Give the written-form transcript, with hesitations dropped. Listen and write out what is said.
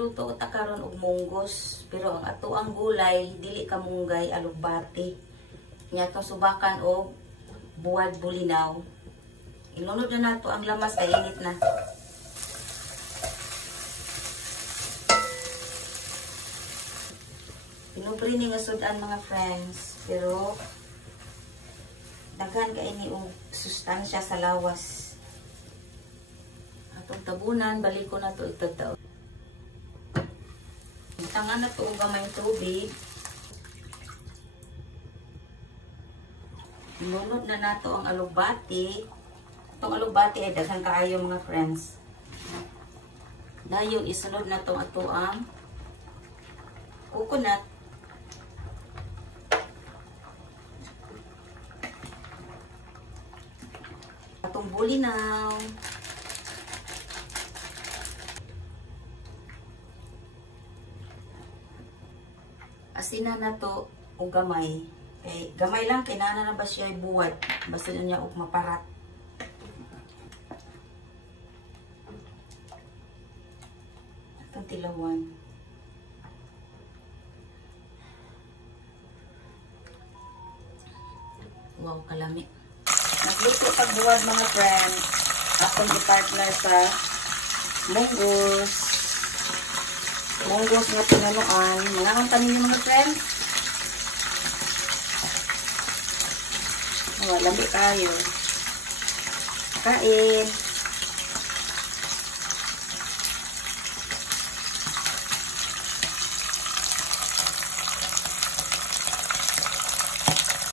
Magluto ta karon og munggos, pero ang ato ang gulay dili ka munggay alugbati. Nya to subakan og buwad bulinaw. Ilunod na nato ang lamas kay init na. Pinubre ni nga sudan mga friends, pero daghan ka ini og sustansya sa lawas. Atong tabunan, balik ko na to itataw. Tangan na to og gamay tubig. Lunod na nato ang alugbati. Itong alugbati ay daghan kaayo mga friends. Dayon isunod na tong ato ang coconut. Atong bulinaw. Asinan na to o gamay. Okay, gamay lang, kinana na ba siya buwad. Basta niya og maparat. Atong tilawan. Wow, kalami. Nagluto pag buwad mga friends. Akong i-partner sa munggos. Munggos nga pinanuan. Mangangon pa ninyo mga friends. Lami kayo. Kain.